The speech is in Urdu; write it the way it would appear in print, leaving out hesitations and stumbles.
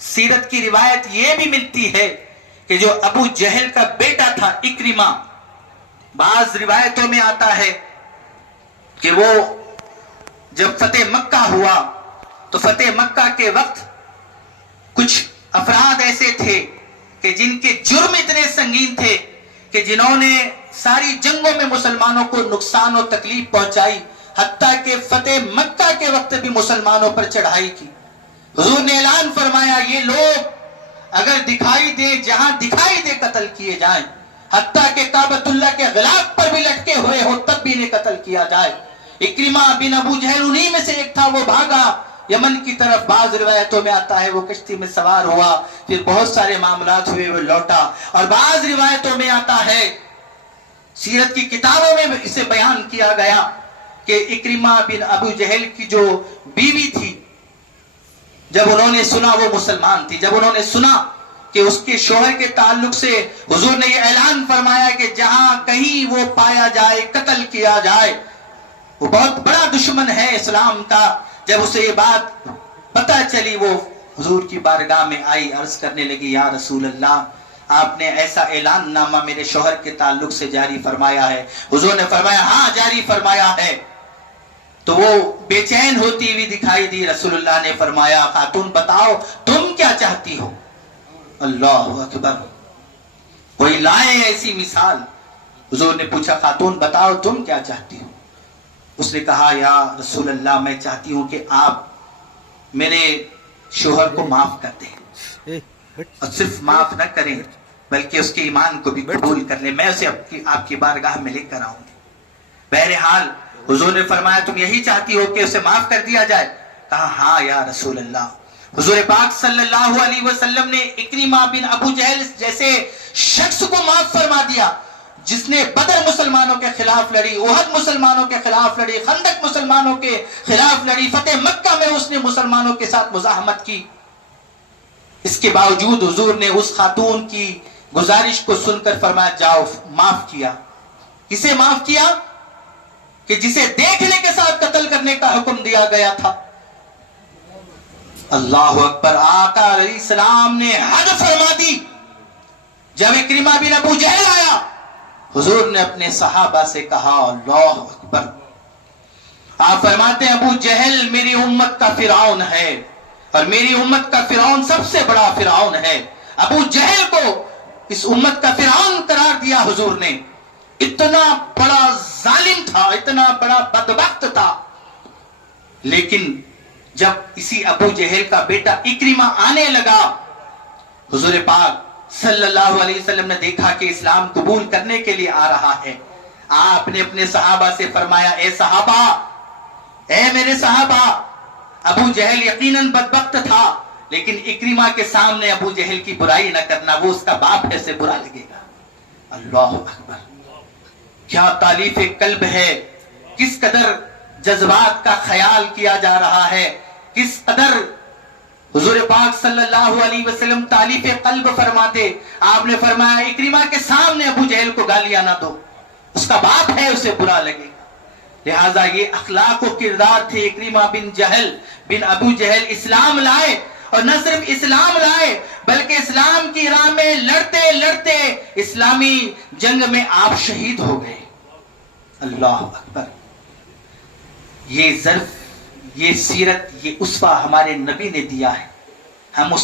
سیرت کی روایت یہ بھی ملتی ہے کہ جو ابو جہل کا بیٹا تھا اکرمہ، بعض روایتوں میں آتا ہے کہ وہ جب فتح مکہ ہوا تو فتح مکہ کے وقت کچھ افراد ایسے تھے کہ جن کے جرم اتنے سنگین تھے کہ جنہوں نے ساری جنگوں میں مسلمانوں کو نقصان و تکلیف پہنچائی، حتیٰ کہ فتح مکہ کے وقت بھی مسلمانوں پر چڑھائی کی۔ حضور نے اعلان فرمایا یہ لوگ اگر دکھائی دے، جہاں دکھائی دے قتل کیے جائیں، حتیٰ کہ کعبۃ اللہ کے غلاف پر بھی لٹکے ہوئے ہو تب بھی انہیں قتل کیا جائے۔ اکرمہ بن ابو جہل انہی میں سے ایک تھا، وہ بھاگا یمن کی طرف، بعض روایتوں میں آتا ہے وہ کشتی میں سوار ہوا، پھر بہت سارے معاملات ہوئے وہ لوٹا، اور بعض روایتوں میں آتا ہے، سیرت کی کتابوں میں اسے بیان کیا گیا کہ اکرمہ بن ابو جہل کی جو بیوی تھی، جب انہوں نے سنا، وہ مسلمان تھی، جب انہوں نے سنا کہ اس کے شوہر کے تعلق سے حضور نے یہ اعلان فرمایا کہ جہاں کہیں وہ پایا جائے قتل کیا جائے، وہ بہت بڑا دشمن ہے اسلام کا، جب اسے یہ بات پتہ چلی وہ حضور کی بارگاہ میں آئی، عرض کرنے لگی یا رسول اللہ آپ نے ایسا اعلان نامہ میرے شوہر کے تعلق سے جاری فرمایا ہے؟ حضور نے فرمایا ہاں جاری فرمایا ہے۔ تو وہ بے چین ہوتی ہوئی دکھائی دی، رسول اللہ نے فرمایا خاتون بتاؤ تم کیا چاہتی ہو؟ اللہ اکبر، کوئی لائے ایسی مثال۔ حضور نے پوچھا خاتون بتاؤ تم کیا چاہتی ہو؟ اس نے کہا یا رسول اللہ میں چاہتی ہوں کہ آپ میرے شوہر کو معاف کر دیں، اور صرف معاف نہ کریں بلکہ اس کے ایمان کو بھی قبول کر لیں، میں اسے آپ کی بارگاہ میں لے کر آؤں گی۔ بہرحال حضور نے فرمایا تم یہی چاہتی ہو کہ اسے معاف کر دیا جائے؟ کہا ہاں یا رسول اللہ۔ حضور پاک صلی اللہ علیہ وسلم نے اکرمہ بن ابو جہل جیسے شخص کو معاف فرما دیا جس نے بدر مسلمانوں کے خلاف لڑی، احد مسلمانوں کے خلاف لڑی، خندق مسلمانوں کے خلاف لڑی، فتح مکہ میں اس نے مسلمانوں کے ساتھ مزاحمت کی۔ اس کے باوجود حضور نے اس خاتون کی گزارش کو سن کر فرمایا جاؤ، معاف کیا۔ کسے معاف کیا؟ کہ جسے دیکھنے کے ساتھ قتل کرنے کا حکم دیا گیا تھا۔ اللہ اکبر، آقا علیہ السلام نے حد فرما دی۔ جب اکرمہ بن ابو جہل آیا، حضور نے اپنے صحابہ سے کہا اللہ اکبر، آپ فرماتے ہیں ابو جہل میری امت کا فرعون ہے، اور میری امت کا فرعون سب سے بڑا فرعون ہے۔ ابو جہل کو اس امت کا فرعون قرار دیا حضور نے، اتنا بڑا ظالم تھا، اتنا بڑا بدبخت تھا۔ لیکن جب اسی ابو جہل کا بیٹا اکرمہ آنے لگا، حضور پاک صلی اللہ علیہ وسلم نے دیکھا کہ اسلام قبول کرنے کے لیے آ رہا ہے، آپ نے اپنے صحابہ سے فرمایا اے صحابہ، اے میرے صحابہ، ابو جہل یقیناً بدبخت تھا، لیکن اکرمہ کے سامنے ابو جہل کی برائی نہ کرنا، وہ اس کا باپ ہے، سے برا لگے گا۔ اللہ اکبر، کیا تالیف قلب ہے، کس قدر جذبات کا خیال کیا جا رہا ہے، کس قدر حضور پاک صلی اللہ علیہ وسلم تالیف قلب فرماتے۔ آپ نے فرمایا اکرمہ کے سامنے ابو جہل کو گالیاں نہ دو، اس کا باپ ہے، اسے برا لگے گا۔ لہٰذا یہ اخلاق و کردار تھے۔ اکرمہ بن ابو جہل اسلام لائے، اور نہ صرف اسلام لائے بلکہ اسلام کی راہ میں لڑتے لڑتے اسلامی جنگ میں آپ شہید ہو گئے۔ اللہ اکبر، یہ ظرف، یہ سیرت، یہ اسوہ ہمارے نبی نے دیا ہے، ہم اس